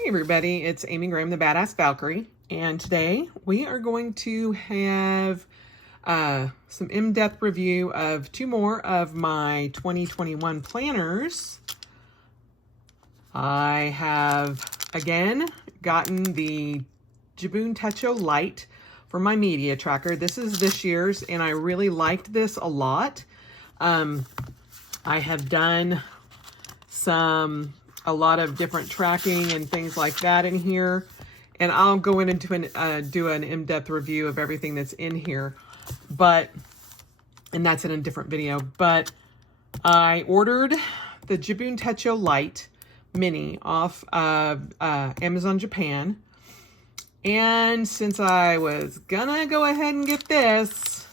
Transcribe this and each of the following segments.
Hey everybody, it's Amy Graham, the Badass Valkyrie, and today we are going to have some in-depth review of two more of my 2021 planners. I have, again, gotten the Jibun Techo Lite for my media tracker. This is this year's, and I really liked this a lot. I have done a lot of different tracking and things like that in here, and I'll go in and do an in-depth review of everything that's in here, and that's in a different video. But I ordered the Jibun Techo Lite Mini off of Amazon Japan, and since I was gonna go ahead and get this,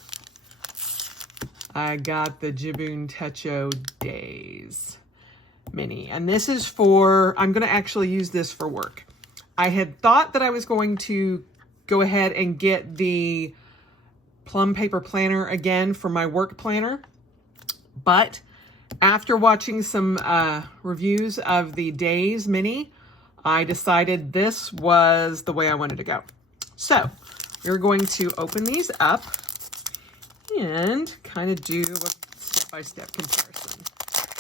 I got the Jibun Techo Days Mini, and this is I'm going to actually use this for work. I had thought that I was going to go ahead and get the plum paper planner again for my work planner, but after watching some reviews of the Days Mini, I decided this was the way I wanted to go. So we're going to open these up and kind of do a step-by-step comparison.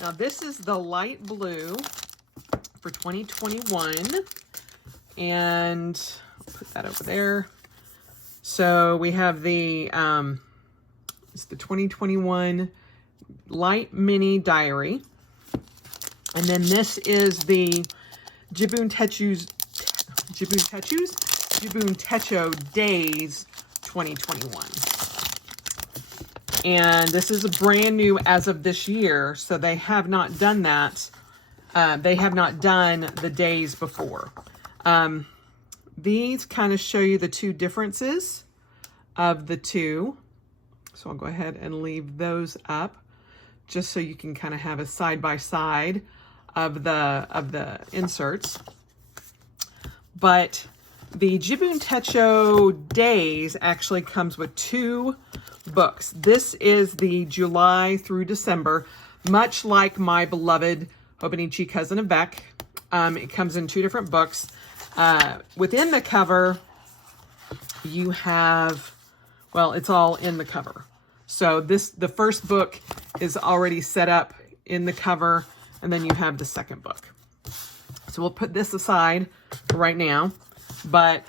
Now this is the light blue for 2021, and I'll put that over there. So we have the it's the 2021 Light Mini Diary, and then this is the Jibun Techo Days 2021. And this is a brand new as of this year, so they have not done that. They have not done the days before. These kind of show you the two differences of the two. So I'll go ahead and leave those up just so you can kind of have a side-by-side of the inserts. But the Jibun Techo Days actually comes with two books. This is the July through December, much like my beloved Hobonichi Cousin of Beck. It comes in two different books. Within the cover, you have, well, it's all in the cover. So the first book is already set up in the cover, and then you have the second book. So we'll put this aside for right now. But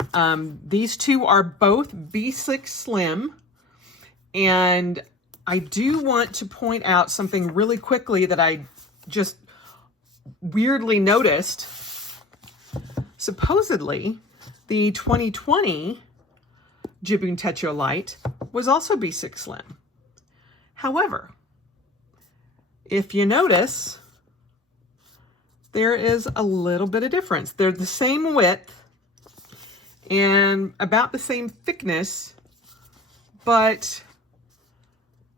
these two are both B6 Slim. And I do want to point out something really quickly that I just weirdly noticed. Supposedly, the 2020 Jibun Techo Lite was also B6 Slim. However, if you notice, there is a little bit of difference. They're the same width and about the same thickness, but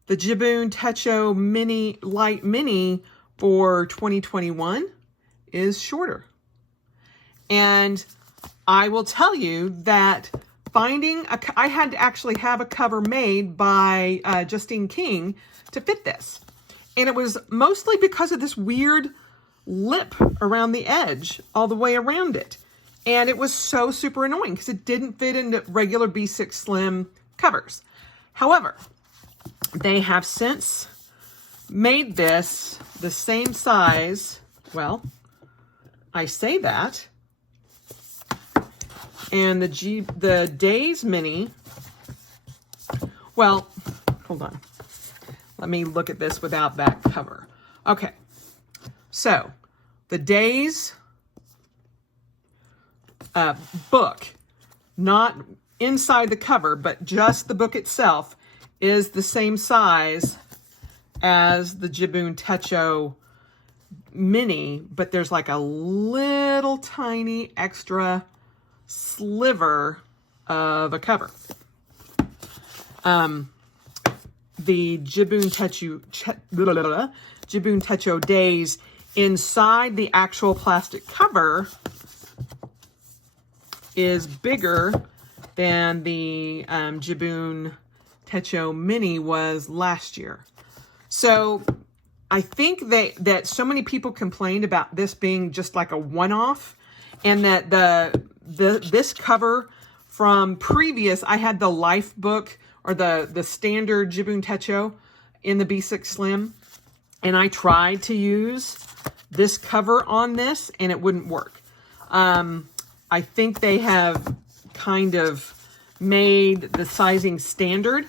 the Jibun Techo Light Mini for 2021 is shorter. And I will tell you that I had to actually have a cover made by Justine King to fit this. And it was mostly because of this weird lip around the edge all the way around it. And it was so super annoying because it didn't fit into regular B6 Slim covers. However, they have since made this the same size. Well, I say that. And the Days Mini, well, hold on. Let me look at this without that cover. Okay, so the Days book, not inside the cover, but just the book itself, is the same size as the Jibun Techo Mini, but there's like a little tiny extra sliver of a cover. The Jibun Techo Days, inside the actual plastic cover, is bigger than the Jibun Techo Mini was last year. So I think that so many people complained about this being just like a one-off, and that this cover from previous, I had the Life book or the standard Jibun Techo in the B6 Slim, and I tried to use this cover on this and it wouldn't work. I think they have kind of made the sizing standard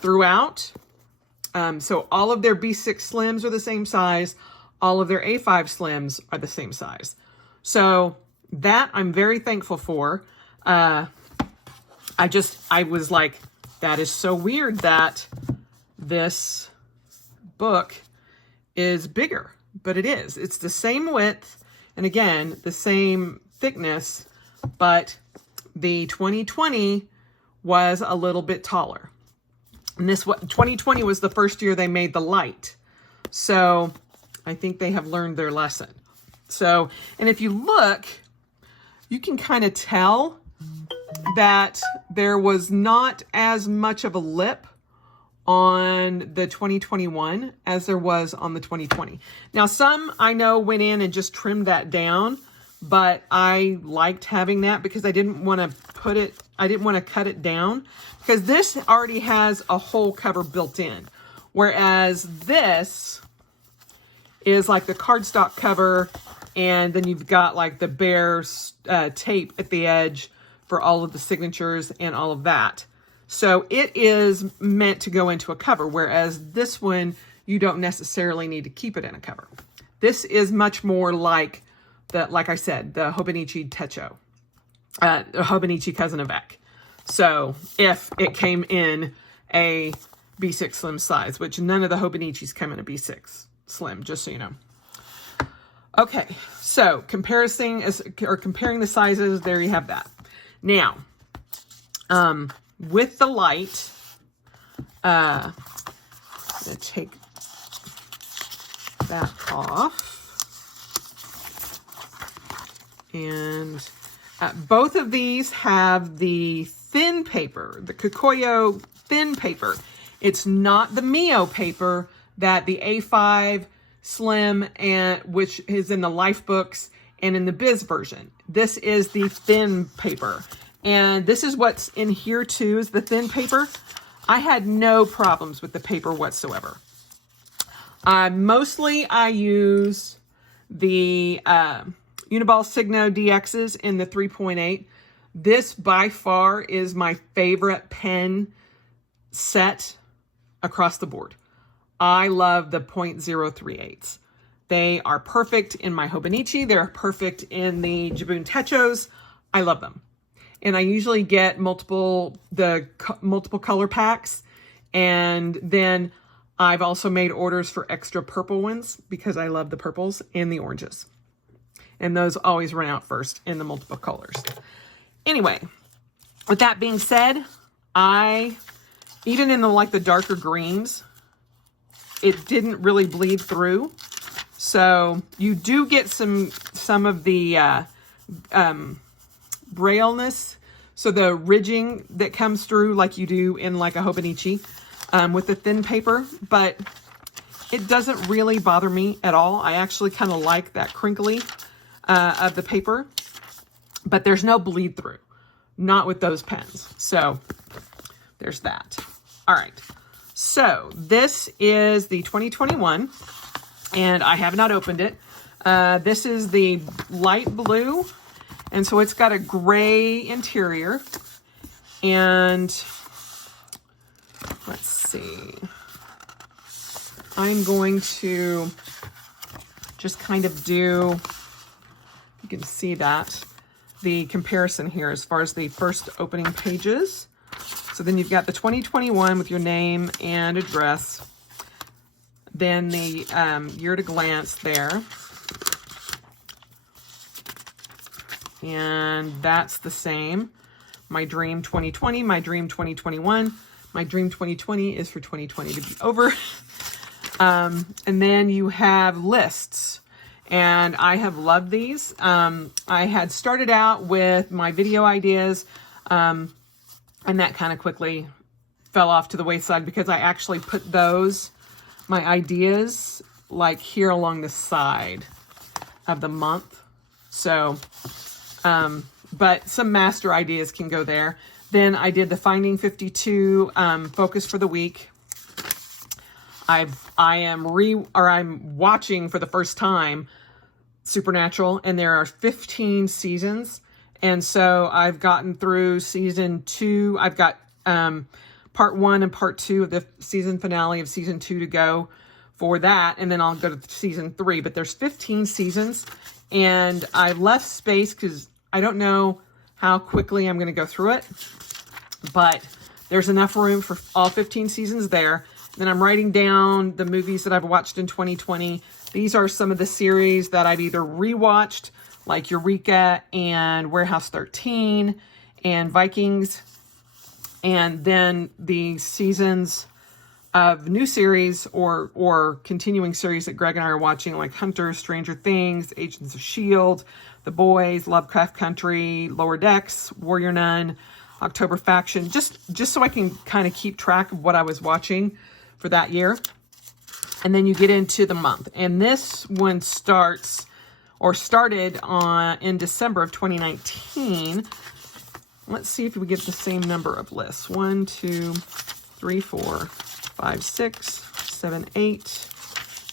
throughout. So all of their B6 Slims are the same size. All of their A5 Slims are the same size. So that I'm very thankful for. I was like, that is so weird that this book is bigger, but it is. It's the same width, and again, the same thickness, but the 2020 was a little bit taller. And 2020 was the first year they made the Lite. So I think they have learned their lesson. So, and if you look, you can kind of tell that there was not as much of a lip on the 2021 as there was on the 2020. Now, some I know went in and just trimmed that down, but I liked having that because I didn't want to cut it down, because this already has a whole cover built in. Whereas this is like the cardstock cover, and then you've got like the bare tape at the edge for all of the signatures and all of that. So it is meant to go into a cover, whereas this one, you don't necessarily need to keep it in a cover. This is much more like like I said, the Hobonichi Techo, Hobonichi Cousin of Eck. So if it came in a B6 Slim size, which none of the Hobonichis come in a B6 Slim, just so you know. Okay, so comparing the sizes, there you have that. Now, with the Lite, I'm going to take that off. And both of these have the thin paper, the Kikoyo thin paper. It's not the Mio paper that the A5 Slim, and which is in the Life books and in the Biz version. This is the thin paper. And this is what's in here too, is the thin paper. I had no problems with the paper whatsoever. Mostly I use the Uniball Signo DXs in the 3.8. This by far is my favorite pen set across the board. I love the .038s. They are perfect in my Hobonichi. They're perfect in the Jibun Techos. I love them. And I usually get multiple color packs. And then I've also made orders for extra purple ones because I love the purples and the oranges. And those always run out first in the multiple colors. Anyway, with that being said, even in the darker greens, it didn't really bleed through. So you do get some of the brailleness, so the ridging that comes through like you do in like a Hobonichi with the thin paper, but it doesn't really bother me at all. I actually kind of like that crinkly of the paper, but there's no bleed through, not with those pens. So there's that. All right. So this is the 2021, and I have not opened it. This is the light blue, and so it's got a gray interior. And let's see. I'm going to just kind of do, you can see that, the comparison here as far as the first opening pages. So then you've got the 2021 with your name and address. Then the year to glance there. And that's the same. My dream 2020, my dream 2021. My dream 2020 is for 2020 to be over. And then you have lists. And I have loved these. I had started out with my video ideas, and that kind of quickly fell off to the wayside because I actually put my ideas, like here along the side of the month. So, but some master ideas can go there. Then I did the Finding 52 focus for the week. I'm watching for the first time Supernatural, and there are 15 seasons. And so I've gotten through season 2. I've got part 1 and part 2 of the season finale of season 2 to go for that. And then I'll go to season 3. But there's 15 seasons. And I left space because I don't know how quickly I'm going to go through it. But there's enough room for all 15 seasons there. Then I'm writing down the movies that I've watched in 2020. These are some of the series that I've either rewatched, like Eureka and Warehouse 13 and Vikings. And then the seasons of new series or continuing series that Greg and I are watching, like Hunter, Stranger Things, Agents of S.H.I.E.L.D., The Boys, Lovecraft Country, Lower Decks, Warrior Nun, October Faction, just so I can kind of keep track of what I was watching for that year. And then you get into the month. And this one started in December of 2019. Let's see if we get the same number of lists. 1, 2, 3, 4, 5, 6, 7, 8,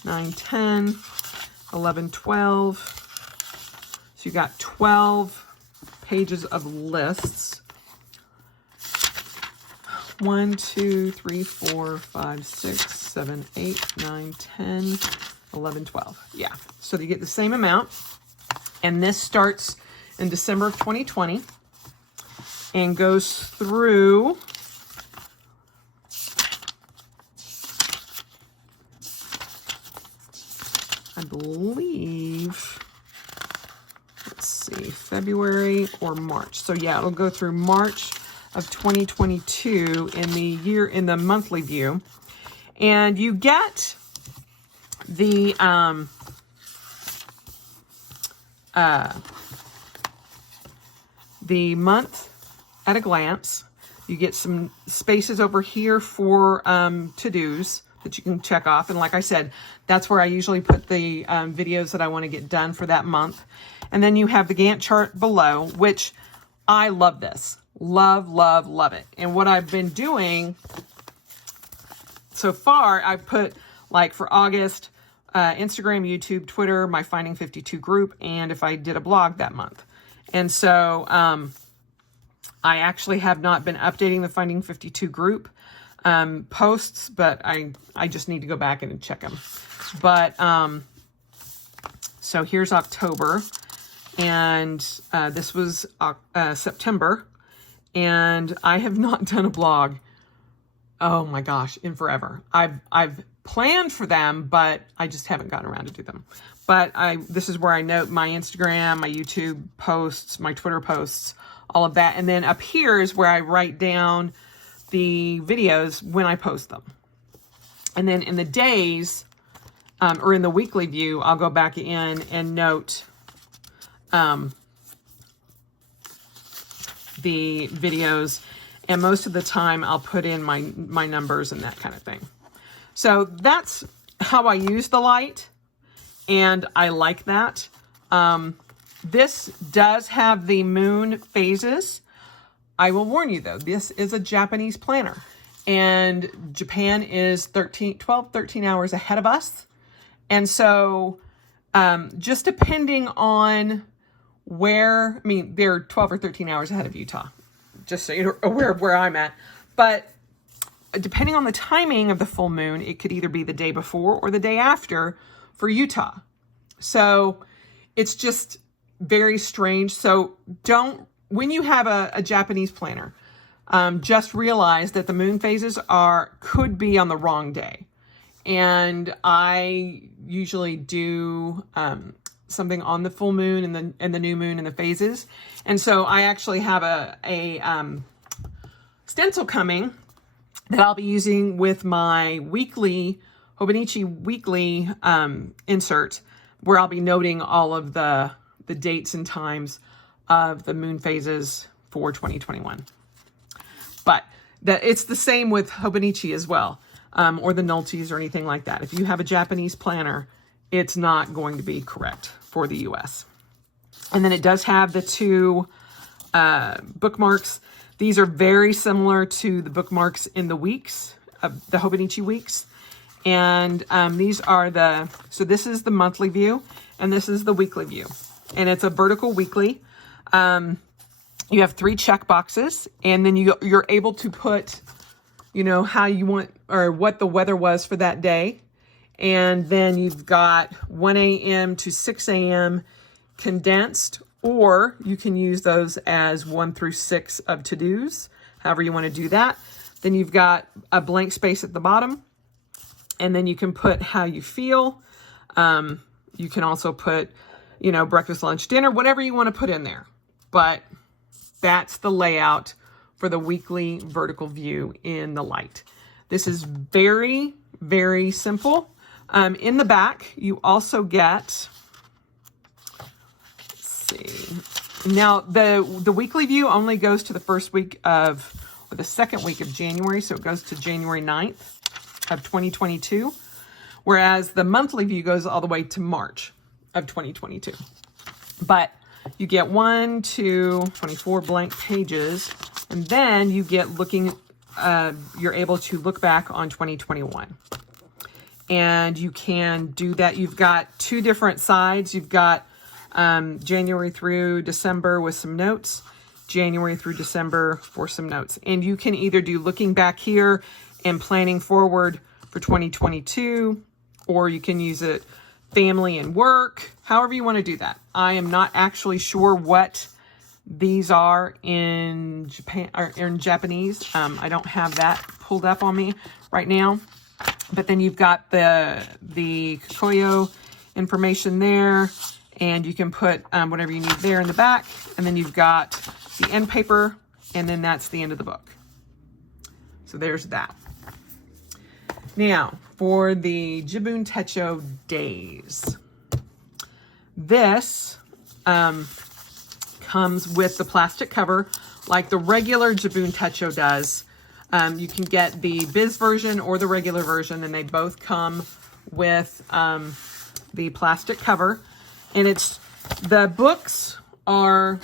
9, 10, 11, 12. So you got 12 pages of lists. 1, 2, 3, 4, 5, 6, 7, 8, 9, 10, 11, 12. Yeah, so you get the same amount. And this starts in December of 2020 and goes through I believe, let's see, February or March. So yeah, it'll go through March of 2022 in the monthly view. And you get the month at a glance. You get some spaces over here for to-dos that you can check off. And like I said, that's where I usually put the videos that I want to get done for that month. And then you have the Gantt chart below, which I love this. Love, love, love it. And what I've been doing so far, I've put, like, for August, Instagram, YouTube, Twitter, my Finding 52 group, and if I did a blog that month. And so I actually have not been updating the Finding 52 group posts, but I just need to go back and check them. But so here's October, and this was September, and I have not done a blog, oh my gosh, in forever. I've planned for them, but I just haven't gotten around to do them. But this is where I note my Instagram, my YouTube posts, my Twitter posts, all of that. And then up here is where I write down the videos when I post them. And then in the days, or in the weekly view, I'll go back in and note the videos. And most of the time I'll put in my numbers and that kind of thing. So that's how I use the Lite, and I like that. This does have the moon phases. I will warn you though, this is a Japanese planner, and Japan is 12, 13 hours ahead of us. And so just depending on where, I mean, they're 12 or 13 hours ahead of Utah, just so you're aware of where I'm at. But depending on the timing of the full moon, it could either be the day before or the day after for Utah. So it's just very strange. So when you have a Japanese planner, just realize that the moon phases could be on the wrong day. And I usually do something on the full moon and the new moon and the phases. And so I actually have a stencil coming that I'll be using with my weekly Hobonichi weekly insert, where I'll be noting all of the dates and times of the moon phases for 2021. But it's the same with Hobonichi as well, or the Nulties or anything like that. If you have a Japanese planner, it's not going to be correct for the US. And then it does have the two bookmarks. These are very similar to the bookmarks in the weeks, the Hobonichi weeks. And these are so this is the monthly view, and this is the weekly view. And it's a vertical weekly. You have 3 check boxes, and then you're able to put, you know, how you want or what the weather was for that day. And then you've got 1 a.m. to 6 a.m. condensed, or you can use those as 1 through 6 of to-dos, however you want to do that. Then you've got a blank space at the bottom, and then you can put how you feel. You can also put, you know, breakfast, lunch, dinner, whatever you want to put in there. But that's the layout for the weekly vertical view in the Lite. This is very, very simple. In the back, you also get, let's see. Now, the weekly view only goes to the first week or the second week of January. So it goes to January 9th of 2022. Whereas the monthly view goes all the way to March of 2022. But you get 1, 2, 24 blank pages, and then you get you're able to look back on 2021. And you can do that. You've got 2 different sides. You've got January through December with some notes, January through December for some notes. And you can either do looking back here and planning forward for 2022, or you can use it family and work, however you want to do that. I am not actually sure what these are in Japan or in Japanese. I don't have that pulled up on me right now. But then you've got the Koyo information there, and you can put whatever you need there in the back. And then you've got the end paper, and then that's the end of the book. So there's that. Now, for the Jibun Techo days. This comes with the plastic cover like the regular Jibun Techo does. You can get the Biz version or the regular version, and they both come with the plastic cover. And the books are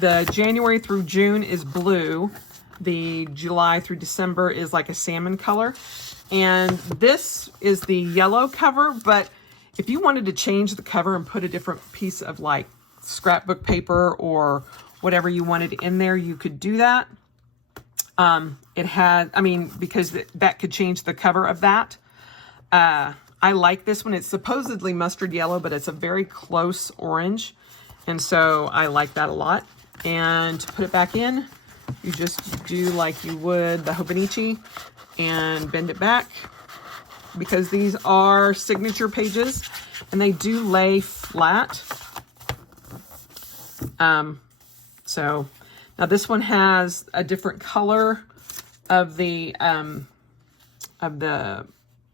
the January through June is blue. The July through December is like a salmon color. And this is the yellow cover, but if you wanted to change the cover and put a different piece of like scrapbook paper or whatever you wanted in there, you could do that. Because that could change the cover of that. I like this one. It's supposedly mustard yellow, but it's a very close orange. And so I like that a lot. And to put it back in, you just do like you would the Hobonichi and bend it back, because these are signature pages and they do lay flat. So now this one has a different color of the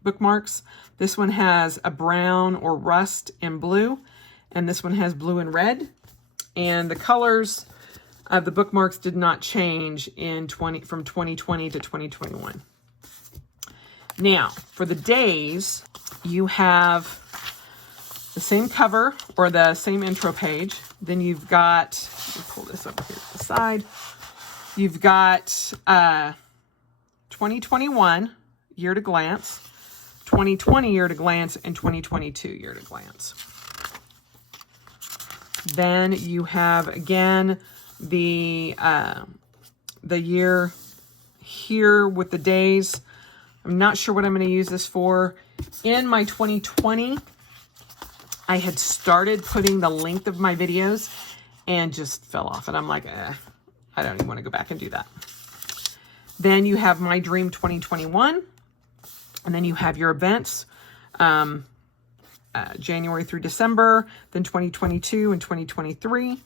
bookmarks. This one has a brown or rust and blue, and this one has blue and red. And the colors of the bookmarks did not change from 2020 to 2021. Now, for the days, you have the same cover or the same intro page. Then you've got, let me pull this up here to the side. You've got 2021 year to glance, 2020 year to glance, and 2022 year to glance. Then you have again the year here with the days. I'm not sure what I'm going to use this for. In my 2020, I had started putting the length of my videos and just fell off. And I'm like, I don't even want to go back and do that. Then you have My Dream 2021. And then you have your events, January through December, then 2022 and 2023.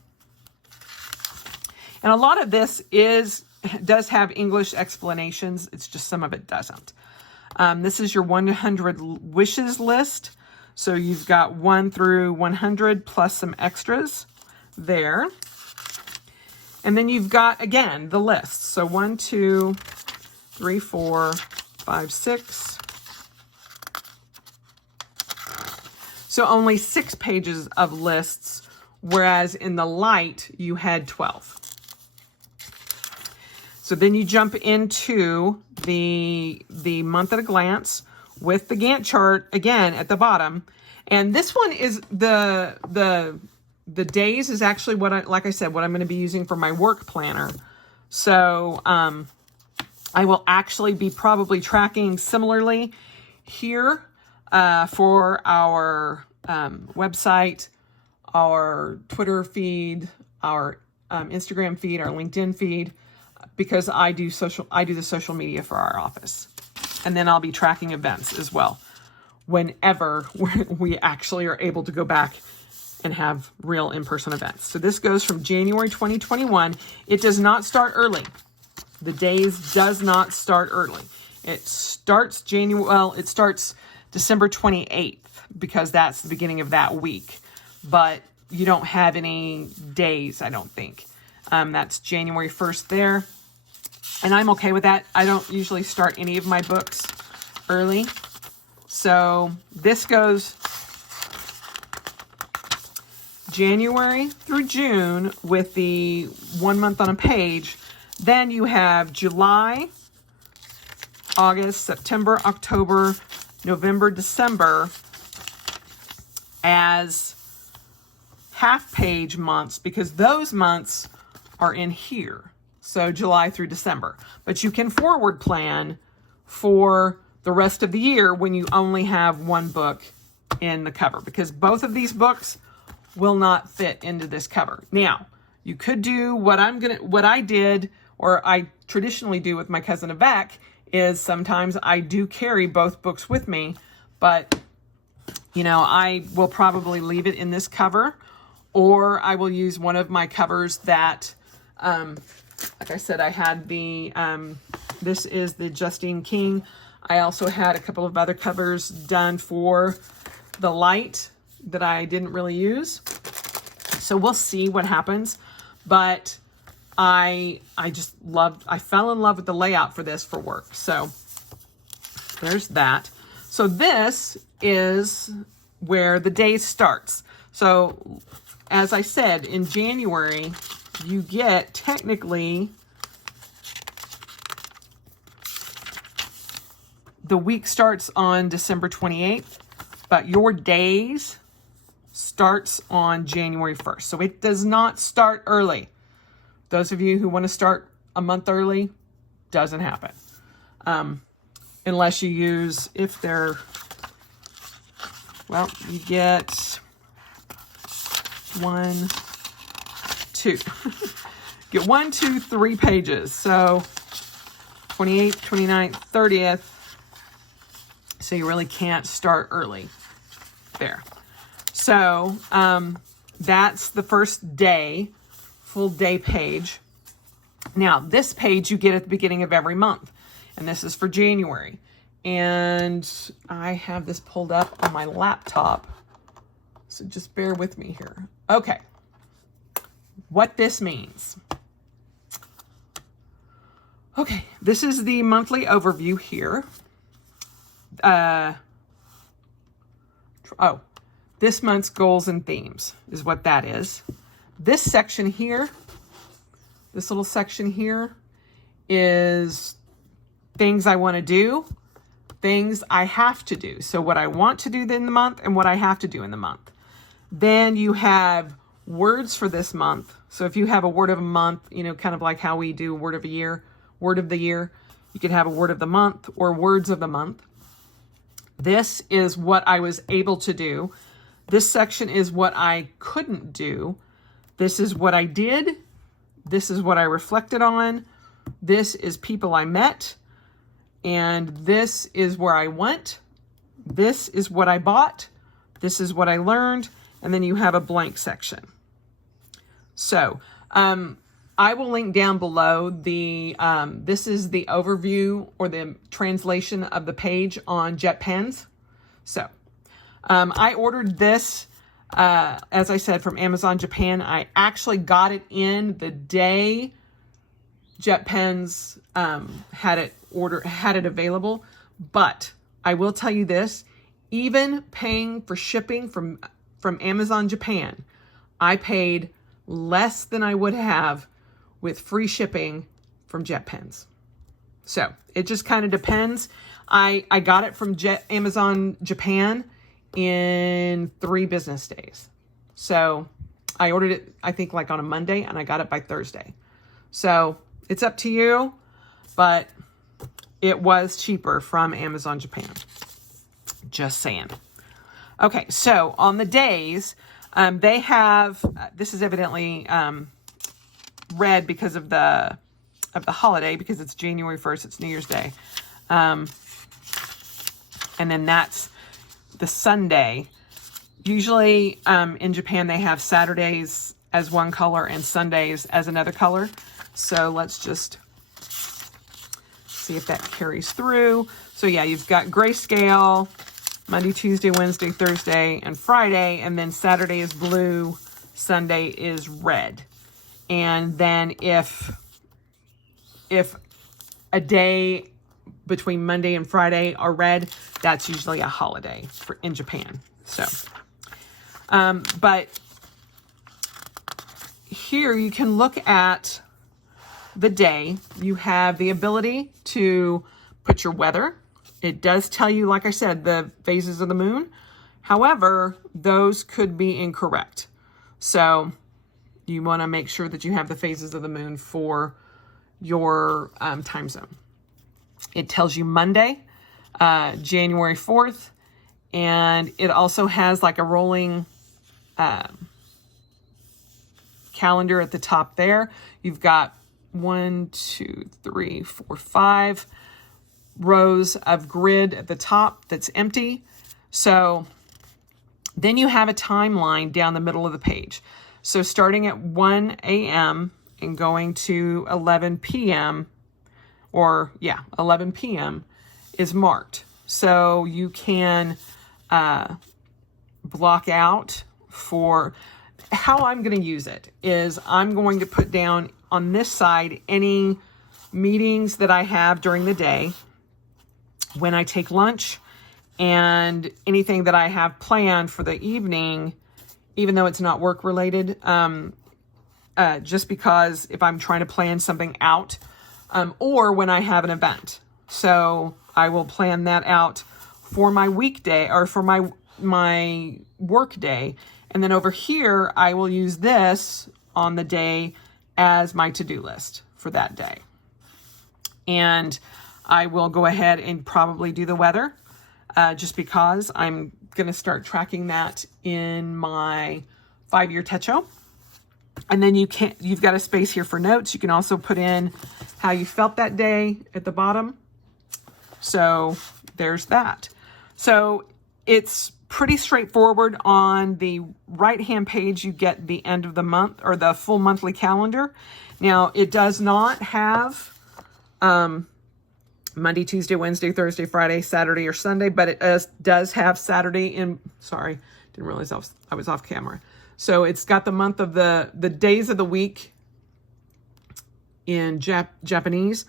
And a lot of this does have English explanations. It's just some of it doesn't. This is your 1 to 100 wishes list. So you've got 1 through 100 plus some extras there. And then you've got, again, the list. So 1, 2, 3, 4, 5, 6, So only 6 pages of lists, whereas in the Lite, you had 12. So then you jump into the month at a glance with the Gantt chart again at the bottom. And this one is the days is actually like I said, what I'm going to be using for my work planner. So I will actually be probably tracking similarly here for our website, our Twitter feed, our Instagram feed, our LinkedIn feed, because I do the social media for our office. And then I'll be tracking events as well whenever we actually are able to go back and have real in-person events. So this goes from January 2021. It does not start early. The days does not start early. It starts it starts December 28th because that's the beginning of that week. But you don't have any days, I don't think. That's January 1st there. And I'm okay with that. I don't usually start any of my books early. So this goes January through June with the 1 month on a page. Then you have July, August, September, October, November, December as half-page months because those months are in here. So July through December. But you can forward plan for the rest of the year when you only have one book in the cover because both of these books will not fit into this cover. Now, you could do what I did, or I traditionally do with my cousin Avec, is sometimes I do carry both books with me, but I will probably leave it in this cover, or I will use one of my covers that, like I said, I had this is the Justine King. I also had a couple of other covers done for the Lite that I didn't really use. So we'll see what happens. But I fell in love with the layout for this for work. So there's that. So this is where the day starts. So as I said, in January, you get technically the week starts on December 28th, but your days starts on January 1st. So it does not start early. Those of you who want to start a month early, doesn't happen. Unless you use, you get 1, 2. Get 1, 2, 3 pages. So 28th, 29th, 30th. So you really can't start early there. So that's the first day, full day page. Now, this page you get at the beginning of every month. And this is for January. And I have this pulled up on my laptop. So just bear with me here. Okay. What this means. Okay, this is the monthly overview here. This month's goals and themes is what that is. This section here, this little section here is things I want to do, things I have to do. So what I want to do in the month and what I have to do in the month. Then you have words for this month. So if you have a word of a month, kind of like how we do word of the year, you could have a word of the month or words of the month. This is what I was able to do. This section is what I couldn't do. This is what I did. This is what I reflected on. This is people I met. And this is where I went. This is what I bought. This is what I learned. And then you have a blank section. So I will link down below this is the overview or the translation of the page on jet pens. So I ordered this, as I said, from Amazon Japan. I actually got it in the day jet pens had it available. But I will tell you this, even paying for shipping from Amazon Japan, I paid less than I would have with free shipping from JetPens. So it just kind of depends. I got it from Amazon Japan in 3 business days. So I ordered it, I think, like on a Monday, and I got it by Thursday. So it's up to you, but it was cheaper from Amazon Japan. Just saying. Okay, so on the days, they have, this is evidently red because of the holiday, because it's January 1st, it's New Year's Day. And then that's the Sunday. Usually in Japan, they have Saturdays as one color and Sundays as another color. So let's just see if that carries through. So yeah, you've got grayscale, Monday, Tuesday, Wednesday, Thursday, and Friday. And then Saturday is blue, Sunday is red. And then if a day between Monday and Friday are red, that's usually a holiday in Japan. So, but here you can look at the day. You have the ability to put your weather. It does tell you, like I said, the phases of the moon. However, those could be incorrect. So you want to make sure that you have the phases of the moon for your time zone. It tells you Monday, January 4th, and it also has like a rolling calendar at the top there. You've got 1, 2, 3, 4, 5 rows of grid at the top that's empty. So then you have a timeline down the middle of the page. So starting at 1 a.m. and going to 11 p.m. 11 p.m. is marked. So you can block out for how I'm going to use it is I'm going to put down on this side any meetings that I have during the day, when I take lunch, and anything that I have planned for the evening, even though it's not work related, just because if I'm trying to plan something out, or when I have an event. So I will plan that out for my weekday or for my work day. And then over here, I will use this on the day as my to-do list for that day. And I will go ahead and probably do the weather, just because I'm going to start tracking that in my 5-year Techo. And then you've got a space here for notes. You can also put in how you felt that day at the bottom. So there's that. So it's pretty straightforward. On the right-hand page, you get the end of the month or the full monthly calendar. Now, it does not have Monday, Tuesday, Wednesday, Thursday, Friday, Saturday, or Sunday, but it does have Saturday in, sorry, didn't realize I was off camera. So it's got the month of the days of the week in Japanese,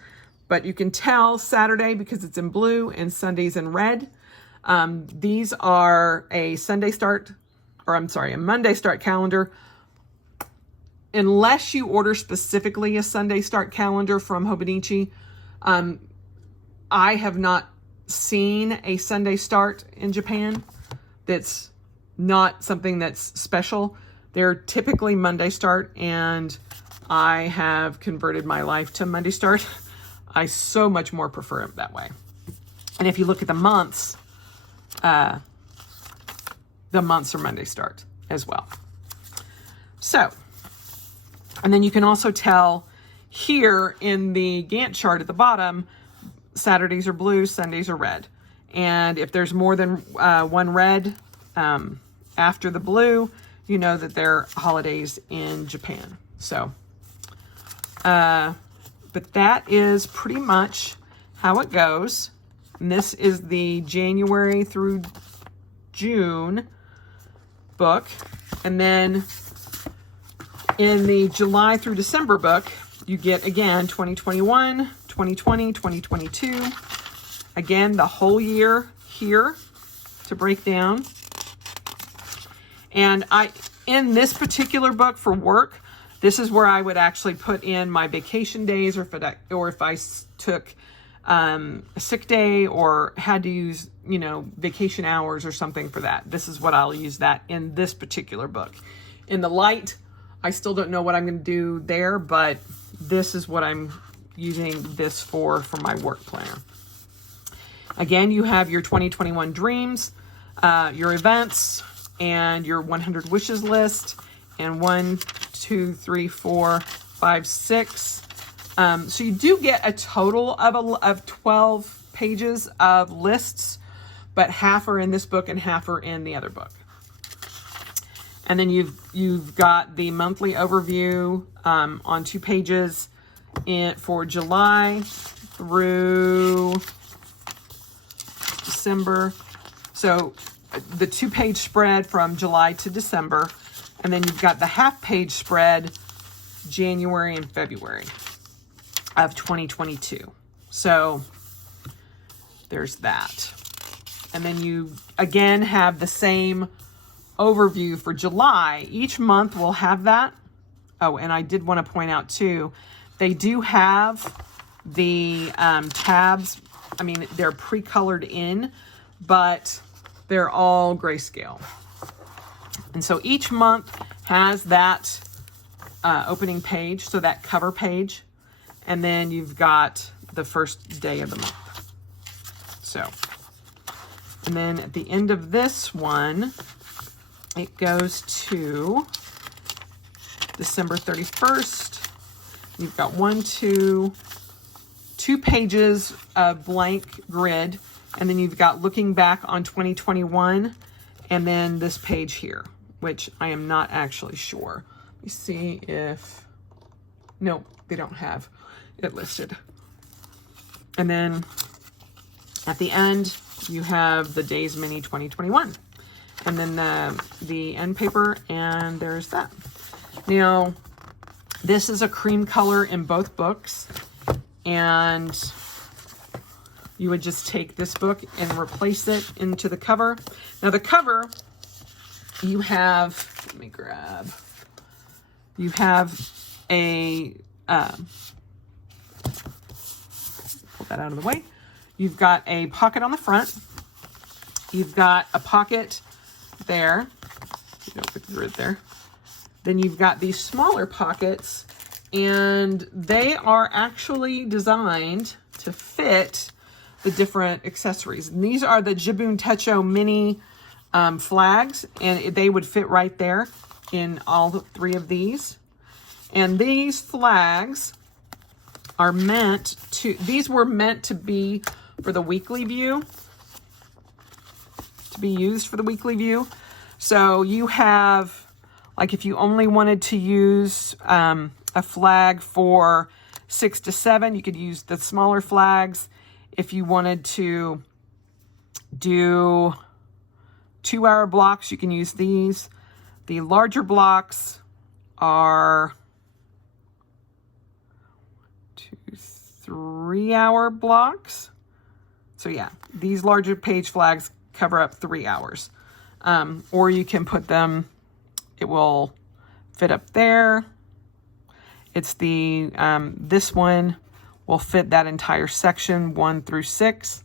but you can tell Saturday because it's in blue and Sunday's in red. These are a Monday start calendar. Unless you order specifically a Sunday start calendar from Hobonichi, I have not seen a Sunday start in Japan. That's not something that's special. They're typically Monday start, and I have converted my life to Monday start. I so much more prefer it that way. And if you look at the months are Monday start as well. So, and then you can also tell here in the Gantt chart at the bottom, Saturdays are blue, Sundays are red. And if there's more than one red after the blue, you know that they're holidays in Japan. So, but that is pretty much how it goes. And this is the January through June book. And then in the July through December book, you get, again, 2021, 2020, 2022. Again, the whole year here to break down. And in this particular book for work, this is where I would actually put in my vacation days, or if I took a sick day or had to use, vacation hours or something for that. This is what I'll use that in this particular book. In the Lite, I still don't know what I'm going to do there, but this is what I'm using this for my work planner. Again, you have your 2021 dreams, your events, and your 100 wishes list, and 1, 2, 3, 4, 5, 6. So you do get a total of 12 pages of lists, but half are in this book and half are in the other book. And then you've got the monthly overview on 2 pages for July through December. So the 2-page spread from July to December, and then you've got the half-page spread January and February of 2022. So there's that. And then you again have the same overview for July. Each month will have that. Oh, and I did want to point out too, they do have the tabs. I mean, they're pre-colored in, but they're all grayscale. And so each month has that opening page, so that cover page, and then you've got the first day of the month. So, and then at the end of this one, it goes to December 31st. You've got 2 pages of blank grid, and then you've got looking back on 2021, and then this page here, which I am not actually sure. Let me see if, no, they don't have it listed. And then at the end, you have the Days Mini 2021, and then the end paper, and there's that. Now, this is a cream color in both books, and you would just take this book and replace it into the cover. Now the cover, you have, you have a, pull that out of the way. You've got a pocket on the front. You've got a pocket there. You don't put the grid there. Then you've got these smaller pockets, and they are actually designed to fit the different accessories. And these are the Jibun Techo mini flags, and they would fit right there in all 3 of these. And these flags are these were meant to be for the weekly view, to be used for the weekly view. So you have, like, if you only wanted to use a flag for 6 to 7, you could use the smaller flags. If you wanted to do 2-hour blocks, you can use these. The larger blocks are 3-hour blocks. So yeah, these larger page flags cover up 3 hours. Or you can put them, it will fit up there. It's the, this one will fit that entire section 1 through 6.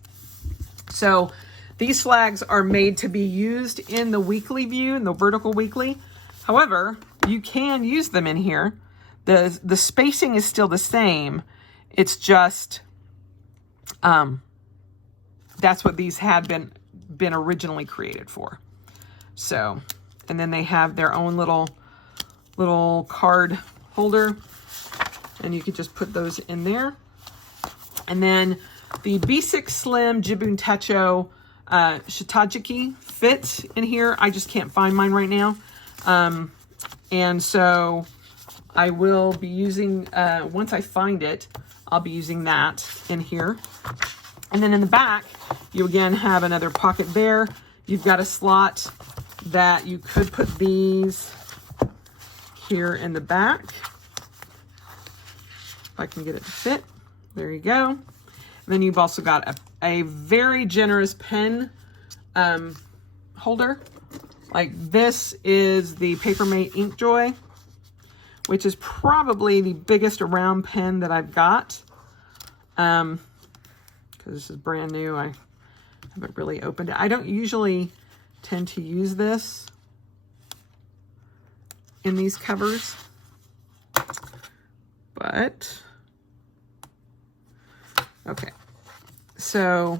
So these flags are made to be used in the weekly view, in the vertical weekly. However, you can use them in here. The spacing is still the same. It's just, that's what these had been originally created for. So, and then they have their own little card holder, and you could just put those in there. And then the B6 Slim Jibun Techo Shitajiki fits in here. I just can't find mine right now. And so I will be using, once I find it, I'll be using that in here. And then in the back, you again have another pocket there. You've got a slot that you could put these here in the back. If I can get it to fit. There you go. And then you've also got a very generous pen holder. Like this is the Papermate Inkjoy, which is probably the biggest round pen that I've got. Because this is brand new. I haven't really opened it. I don't usually tend to use this in these covers, but okay. So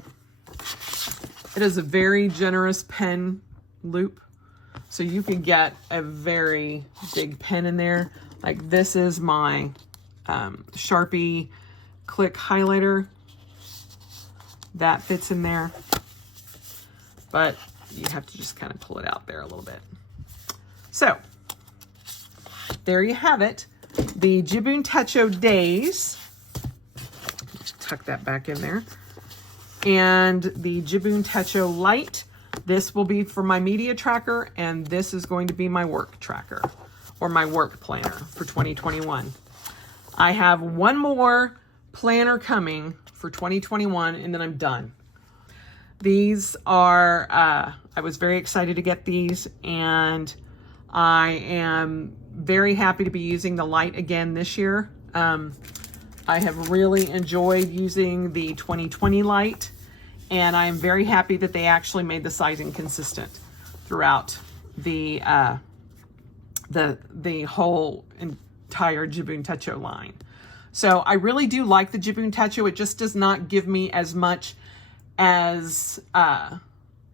it is a very generous pen loop. So you can get a very big pen in there. Like this is my Sharpie Click highlighter. That fits in there. But you have to just kind of pull it out there a little bit. So there you have it. The Jibun Techo Days. Just tuck that back in there. And the Jibun Techo Lite. This will be for my media tracker, and this is going to be my work tracker or my work planner for 2021. I have one more planner coming for 2021, and then I'm done. These are, I was very excited to get these, and I am very happy to be using the Lite again this year. I have really enjoyed using the 2020 Lite, and I am very happy that they actually made the sizing consistent throughout the whole entire Jibun Techo line. So I really do like the Jibun Techo. It just does not give me as much as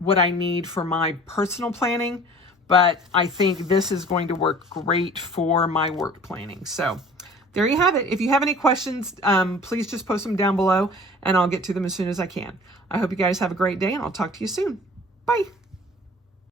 what I need for my personal planning, but I think this is going to work great for my work planning. So there you have it. If you have any questions, please just post them down below and I'll get to them as soon as I can. I hope you guys have a great day, and I'll talk to you soon. Bye.